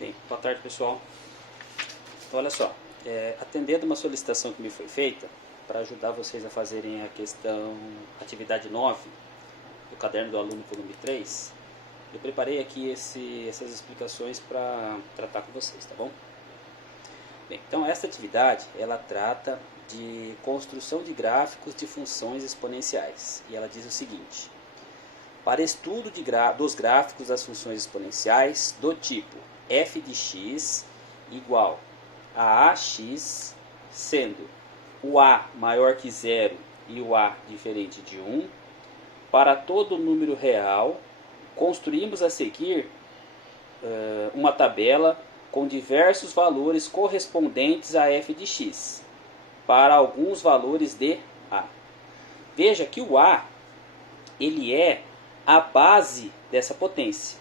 Bem, boa tarde pessoal. Então, olha só, atendendo uma solicitação que me foi feita para ajudar vocês a fazerem a questão atividade 9 do caderno do aluno volume 3, eu preparei aqui essas explicações para tratar com vocês, tá bom? Bem, então essa atividade ela trata de construção de gráficos de funções exponenciais e ela diz o seguinte: para estudo dos gráficos das funções exponenciais do tipo f de x igual a ax, sendo o a maior que zero e o a diferente de 1, para todo número real, construímos a seguir uma tabela com diversos valores correspondentes a f de x, para alguns valores de a. Veja que o a ele é a base dessa potência,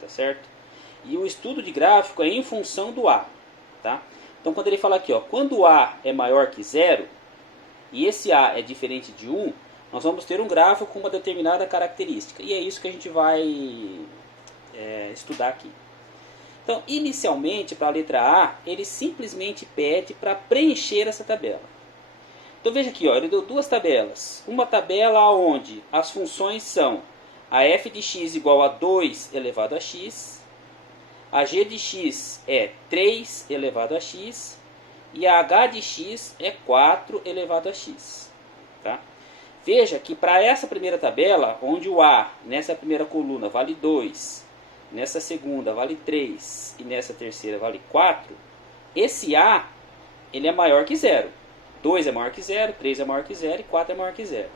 tá certo? E o estudo de gráfico é em função do a, tá? Então quando ele fala aqui, ó, quando o a é maior que zero e esse a é diferente de 1, nós vamos ter um gráfico com uma determinada característica. E é isso que a gente vai estudar aqui. Então, inicialmente, para a letra A, ele simplesmente pede para preencher essa tabela. Então veja aqui, ó, ele deu duas tabelas. Uma tabela onde as funções são a f de x igual a 2 elevado a x, a g de x é 3 elevado a x e a h de x é 4 elevado a x. Tá? Veja que para essa primeira tabela, onde o a nessa primeira coluna vale 2, nessa segunda vale 3 e nessa terceira vale 4, esse a ele é maior que zero. 2 é maior que zero, 3 é maior que zero e 4 é maior que zero.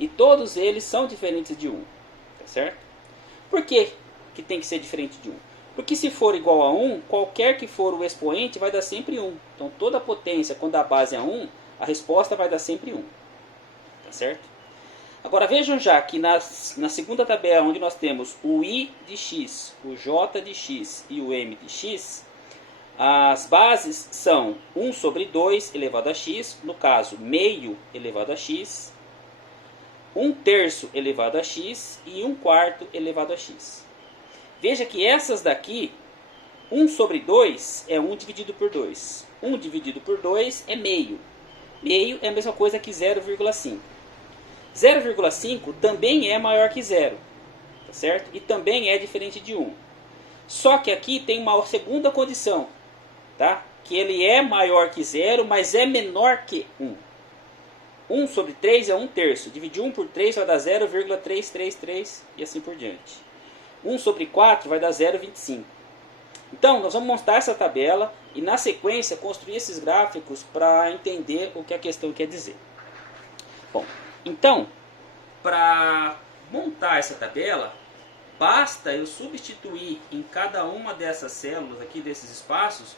E todos eles são diferentes de 1. Tá certo? Por que tem que ser diferente de 1? Porque se for igual a 1, qualquer que for o expoente vai dar sempre 1. Então toda a potência, quando a base é 1, a resposta vai dar sempre 1. Tá certo? Agora vejam já que na segunda tabela, onde nós temos o i de x, o j de x e o m de x, as bases são 1 sobre 2 elevado a x, no caso meio elevado a x, 1/3 elevado a x e 1/4 elevado a x. Veja que essas daqui, 1 sobre 2 é 1 dividido por 2. 1 dividido por 2 é meio. Meio é a mesma coisa que 0,5. 0,5 também é maior que zero, tá certo? E também é diferente de 1. Só que aqui tem uma segunda condição, tá? Que ele é maior que zero, mas é menor que 1. 1 sobre 3 é 1/3. Dividir 1 por 3 vai dar 0,333 e assim por diante. 1 sobre 4 vai dar 0,25. Então, nós vamos montar essa tabela e, na sequência, construir esses gráficos para entender o que a questão quer dizer. Bom, então, para montar essa tabela, basta eu substituir em cada uma dessas células aqui, desses espaços,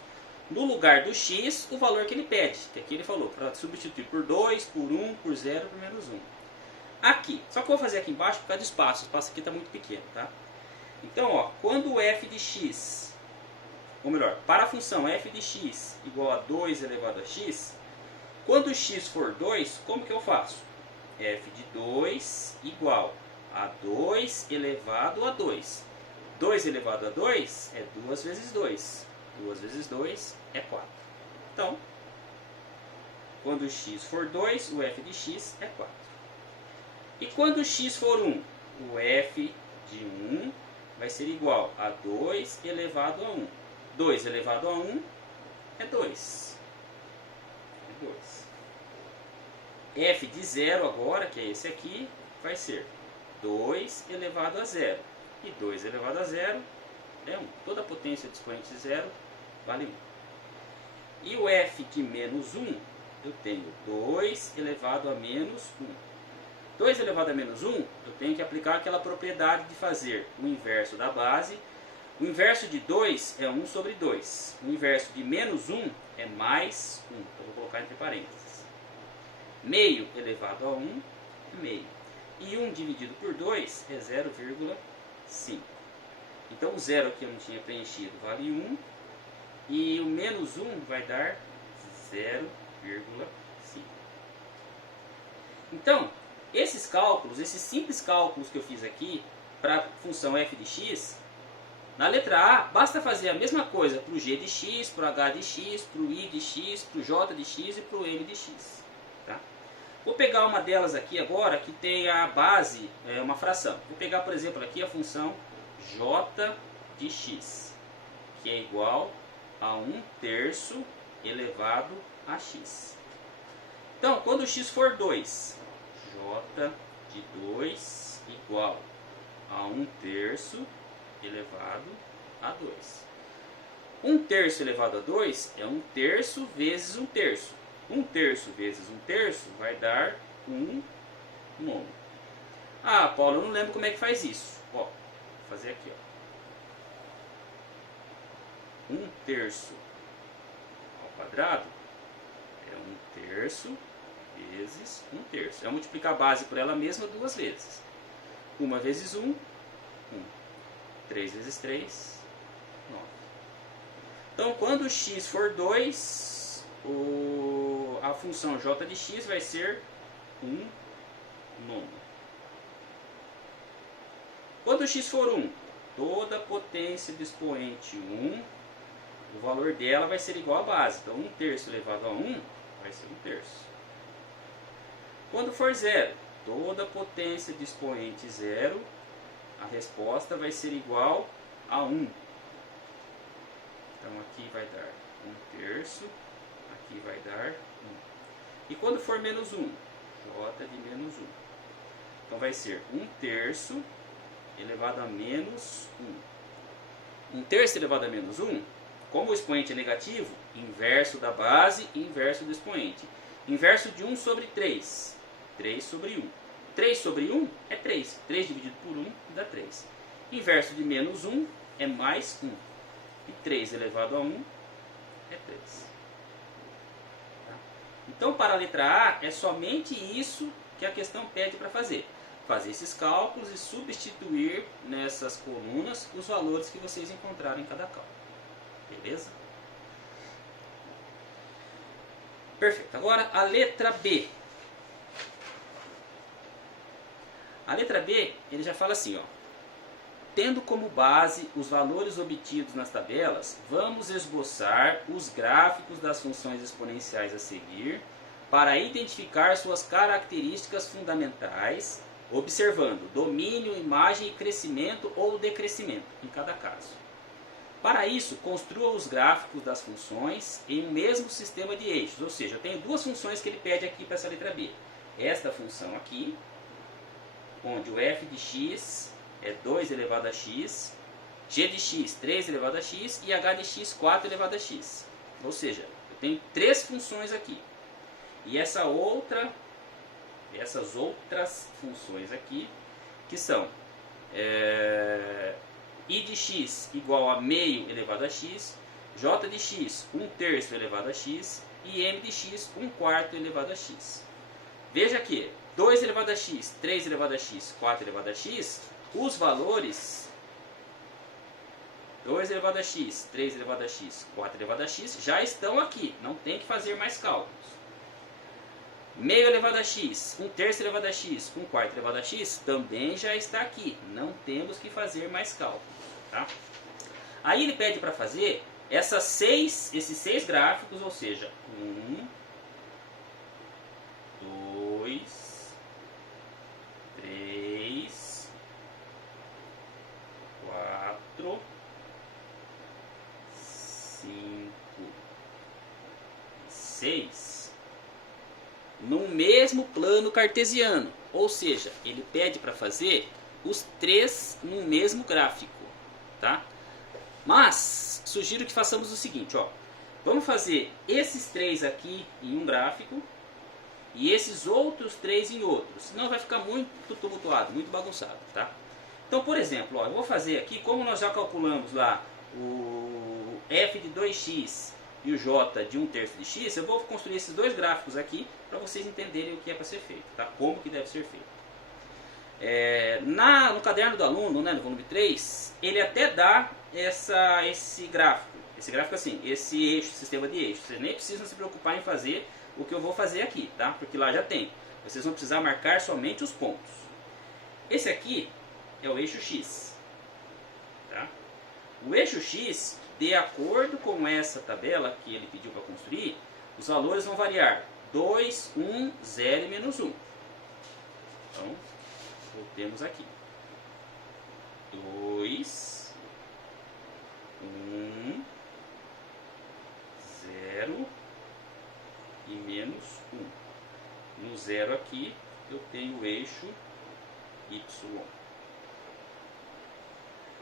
no lugar do x, o valor que ele pede. Que aqui ele falou, para substituir por 2, por 1, por 0, por menos 1. Aqui, só que eu vou fazer aqui embaixo por causa do espaço. O espaço aqui está muito pequeno, tá? Então, ó, quando o f de x, ou melhor, para a função f de x igual a 2 elevado a x, quando x for 2, como que eu faço? F de 2 igual a 2 elevado a 2. 2 elevado a 2 é 2 vezes 2. 2 vezes 2 é 4. Então, quando x for 2, o f de x é 4. E quando x for 1, o f de 1 vai ser igual a 2 elevado a 1. 2 elevado a 1 é 2. É 2. F de 0 agora, que é esse aqui, vai ser 2 elevado a 0. E 2 elevado a 0 é 1. Toda a potência de expoente de 0 vale 1. E o f de menos 1, eu tenho 2 elevado a menos 1. 2 elevado a menos 1, eu tenho que aplicar aquela propriedade de fazer o inverso da base. O inverso de 2 é 1 sobre 2. O inverso de menos 1 é mais 1. Então, eu vou colocar entre parênteses. Meio elevado a 1 é meio. E 1 dividido por 2 é 0,5. Então, o 0 que eu não tinha preenchido vale 1. E o menos 1 vai dar 0,5. Então, esses cálculos, esses simples cálculos que eu fiz aqui, para a função f de x, Na letra A, basta fazer a mesma coisa para o G de x, para o H de x, para o I de x, para o J de x e para o M de x. Tá? Vou pegar uma delas aqui agora que tem a base, uma fração. Vou pegar, por exemplo, aqui a função J de x, que é igual a 1/3 elevado a x. Então, quando o x for 2, J de 2 igual a 1/3 elevado a 2. 1/3 elevado a 2 é 1/3 vezes 1/3. 1/3 vezes 1/3 vai dar 1/9. Ah, Paulo, eu não lembro como é que faz isso. Ó, vou fazer aqui, ó. 1/3 ao quadrado é 1/3 vezes 1/3. Eu vou multiplicar a base por ela mesma duas vezes. 1 vezes 1, 1. 3 vezes 3, 9. Então, quando x for 2, a função j de x vai ser 1/9. Quando x for 1, toda potência do expoente 1, o valor dela vai ser igual à base. Então, 1/3 elevado a 1 vai ser 1/3. Quando for 0, toda potência do expoente 0, a resposta vai ser igual a 1. Então, aqui vai dar 1/3, aqui vai dar 1. E quando for menos 1, j de menos 1. Então, vai ser 1/3 elevado a menos 1. 1/3 elevado a menos 1, como o expoente é negativo, inverso da base e inverso do expoente. Inverso de 1 sobre 3, 3 sobre 1. 3 sobre 1 é 3. 3 dividido por 1 dá 3. Inverso de menos 1 é mais 1. E 3 elevado a 1 é 3. Tá? Então, para a letra A, é somente isso que a questão pede para fazer. Fazer esses cálculos e substituir nessas colunas os valores que vocês encontraram em cada cálculo. Beleza? Perfeito. Agora, a letra B. A letra B, ele já fala assim, ó. Tendo como base os valores obtidos nas tabelas, vamos esboçar os gráficos das funções exponenciais a seguir para identificar suas características fundamentais, observando domínio, imagem, crescimento ou decrescimento em cada caso. Para isso, construa os gráficos das funções em um mesmo sistema de eixos, ou seja, eu tenho duas funções que ele pede aqui para essa letra B. Esta função aqui, onde o f de x é 2 elevado a x, g de x 3 elevado a x e h de x 4 elevado a x. Ou seja, eu tenho três funções aqui. E essas outras funções aqui, que são i de x igual a meio elevado a x, j de x 1/3 elevado a x e m de x 1/4 elevado a x. Veja que 2 elevado a x, 3 elevado a x, 4 elevado a x, os valores 2 elevado a x, 3 elevado a x, 4 elevado a x já estão aqui, não tem que fazer mais cálculos. Meio elevado a x, 1/3 elevado a x, 1/4 elevado a x também já está aqui, não temos que fazer mais cálculos. Tá? Aí ele pede para fazer esses seis gráficos, ou seja, 1, 2, 3, 4, 5, 6 no mesmo plano cartesiano, ou seja, ele pede para fazer os três no mesmo gráfico, tá? Mas sugiro que façamos o seguinte, ó, vamos fazer esses três aqui em um gráfico e esses outros três em outro, senão vai ficar muito tumultuado, muito bagunçado, tá? Então, por exemplo, ó, eu vou fazer aqui, como nós já calculamos lá o f de 2x e o j de 1/3 de x, eu vou construir esses dois gráficos aqui para vocês entenderem o que é para ser feito, tá? Como que deve ser feito. No caderno do aluno, né, no volume 3, ele até dá esse gráfico assim, esse eixo, sistema de eixos. Vocês nem precisam se preocupar em fazer o que eu vou fazer aqui, tá? Porque lá já tem. Vocês vão precisar marcar somente os pontos. Esse aqui é o eixo x, tá? O eixo x, de acordo com essa tabela que ele pediu para construir, os valores vão variar 2, 1, 0 e menos 1. Então, voltemos aqui. 2, 1, 0 e menos 1. No 0 aqui, eu tenho o eixo y.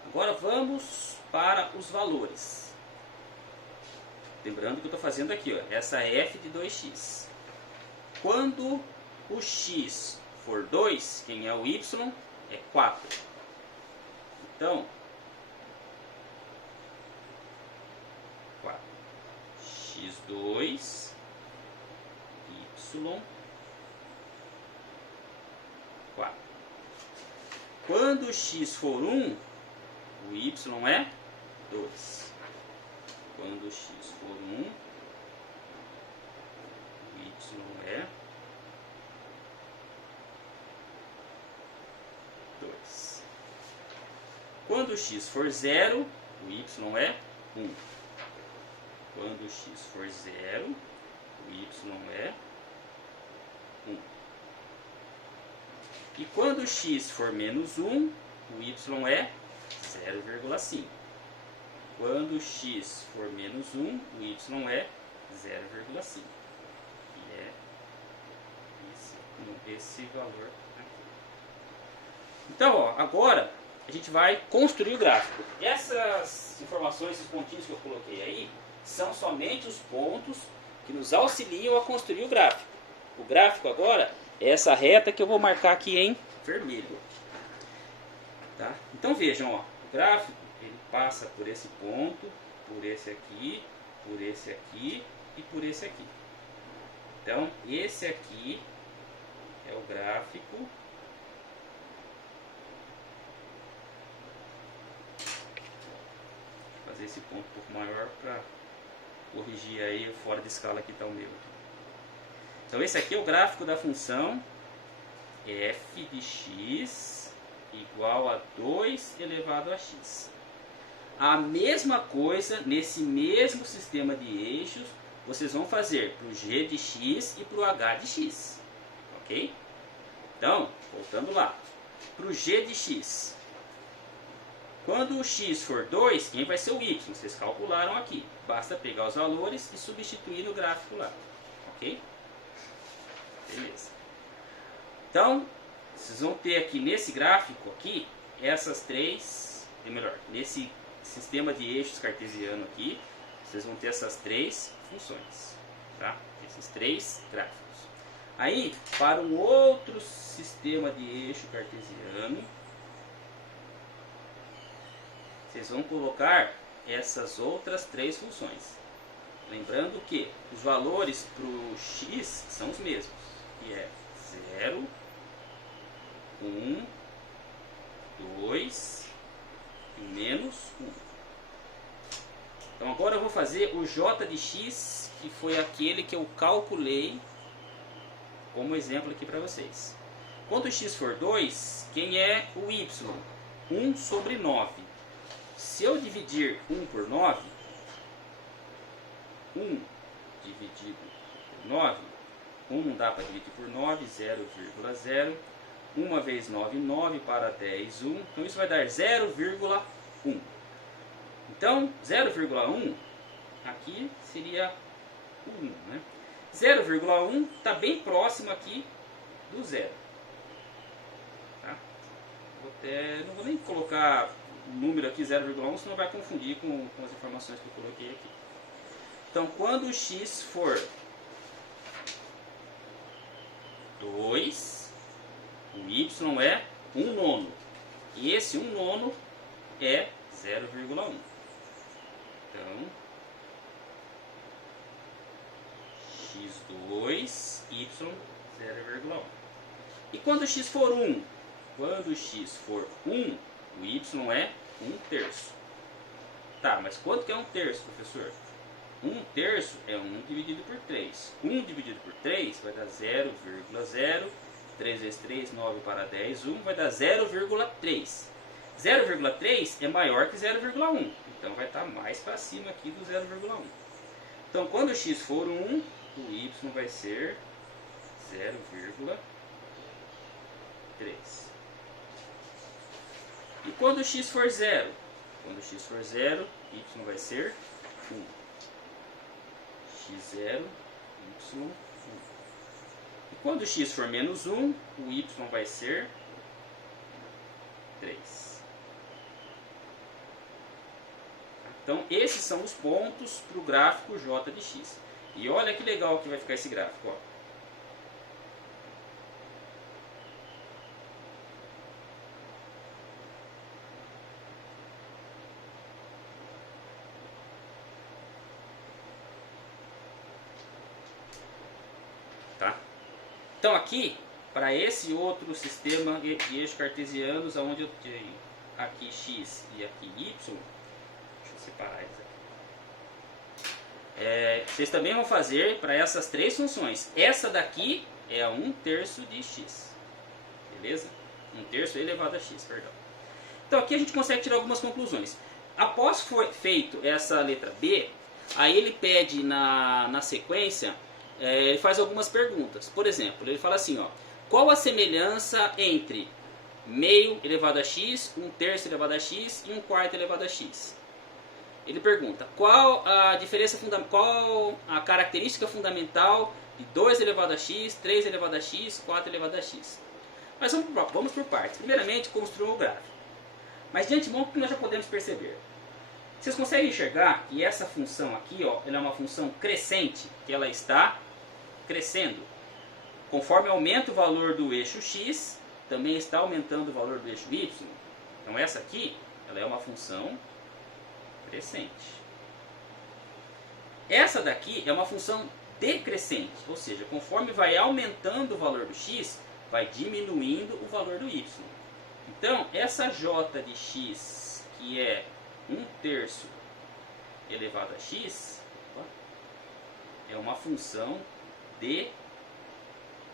Agora vamos para os valores. Lembrando que eu estou fazendo aqui, ó, essa f de 2x. Quando o x for 2, quem é o y? É 4. Então, 4. x2, y, 4. Quando o x for 1, o y é 2. Quando o x for 1, o y é 2. Quando o x for 0, o y é 1. Quando o x for 0, o y é 1. E quando o x for menos 1, o y é 0,5. Quando x for menos 1, o y é 0,5. E é esse valor aqui. Então, ó, agora a gente vai construir o gráfico. Essas informações, esses pontinhos que eu coloquei aí, são somente os pontos que nos auxiliam a construir o gráfico. O gráfico agora é essa reta que eu vou marcar aqui em vermelho. Tá? Então vejam, ó, o gráfico ele passa por esse ponto, por esse aqui e por esse aqui. Então esse aqui é o gráfico Vou fazer esse ponto um pouco maior para corrigir aí fora de escala que está o meu. Então esse aqui é o gráfico da função f de x igual a 2 elevado a x. A mesma coisa nesse mesmo sistema de eixos vocês vão fazer para o g de x e para o h de x. Ok? Então, voltando lá. Para o g de x. Quando o x for 2, quem vai ser o y? Vocês calcularam aqui. Basta pegar os valores e substituir no gráfico lá. Ok? Beleza. Então, vocês vão ter aqui nesse gráfico aqui, essas três, ou melhor, nesse sistema de eixos cartesiano aqui, vocês vão ter essas três funções, tá? Esses três gráficos. Aí, para um outro sistema de eixo cartesiano, vocês vão colocar essas outras três funções. Lembrando que os valores para o x são os mesmos, que é 0, 1, 2 e menos 1. Então agora eu vou fazer o j de x, que foi aquele que eu calculei como exemplo aqui para vocês. Quando o x for 2, quem é o y? 1 sobre 9. Se eu dividir 1 por 9, 1 dividido por 9, 1 não dá para dividir por 9, 0,0. 1 vezes 9, 9 para 10, 1. Então isso vai dar 0,1. Então 0,1 aqui seria 1. Né? 0,1 está bem próximo aqui do zero. Tá? Não vou nem colocar o número aqui 0,1, senão vai confundir com as informações que eu coloquei aqui. Então quando o x for 2, o y é 1 nono. E esse 1 nono é 0,1. Então, x2, y, 0,1. E quando x for 1? Quando x for 1, o y é 1 terço. Tá, mas quanto que é 1 terço, professor? 1 terço é 1 dividido por 3. 1 dividido por 3 vai dar 0,0. 3 vezes 3, 9 para 10, 1, vai dar 0,3. 0,3 é maior que 0,1. Então vai estar mais para cima aqui do 0,1. Então quando o x for 1, o y vai ser 0,3. E quando o x for 0? Quando o x for 0, y vai ser 1. x0, y1. E quando o x for menos 1, o y vai ser 3. Então esses são os pontos para o gráfico j de x. E olha que legal que vai ficar esse gráfico. Ó. Tá? Então aqui, para esse outro sistema de eixos cartesianos, onde eu tenho aqui x e aqui y, deixa eu separar eles aqui. Vocês também vão fazer para essas três funções. Essa daqui é 1/3 de x. Beleza? 1/3 elevado a x, perdão. Então aqui a gente consegue tirar algumas conclusões. Após feito essa letra B, aí ele pede na sequência, ele faz algumas perguntas. Por exemplo, ele fala assim, ó, qual a semelhança entre meio elevado a x, 1/3 elevado a x e 1/4 elevado a x? Ele pergunta qual a diferença qual a característica fundamental de 2 elevado a x, 3 elevado a x, 4 elevado a x. Mas vamos por partes. Primeiramente, construam o gráfico. Mas de antemão, o que nós já podemos perceber? Vocês conseguem enxergar que essa função aqui, ó, ela é uma função crescente, que ela está crescendo. Conforme aumenta o valor do eixo x, também está aumentando o valor do eixo y. Então essa aqui, ela é uma função crescente. Essa daqui é uma função decrescente, ou seja, conforme vai aumentando o valor do x, vai diminuindo o valor do y. Então, essa j de x, que é 1/3 elevado a x, é uma função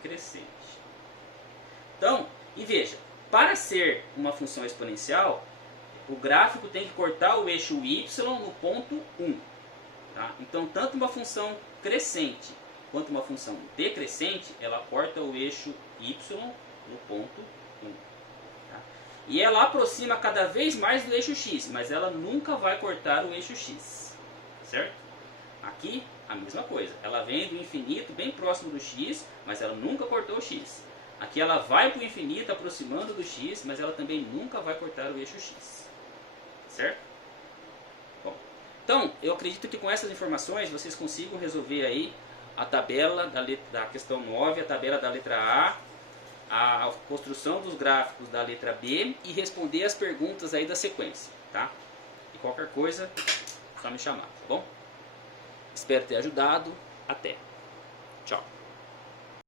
decrescente. Então, e veja, para ser uma função exponencial, o gráfico tem que cortar o eixo y no ponto 1. Tá? Então, tanto uma função crescente quanto uma função decrescente, ela corta o eixo y no ponto 1. Tá? E ela aproxima cada vez mais do eixo x, mas ela nunca vai cortar o eixo x. Certo? Aqui, a mesma coisa. Ela vem do infinito bem próximo do x, mas ela nunca cortou o x. Aqui ela vai para o infinito aproximando do x, mas ela também nunca vai cortar o eixo x. Certo? Bom, então, eu acredito que com essas informações vocês consigam resolver aí a tabela da questão 9, a tabela da letra a construção dos gráficos da letra B e responder as perguntas aí da sequência, tá? E qualquer coisa, só me chamar, tá bom? Espero ter ajudado. Até. Tchau.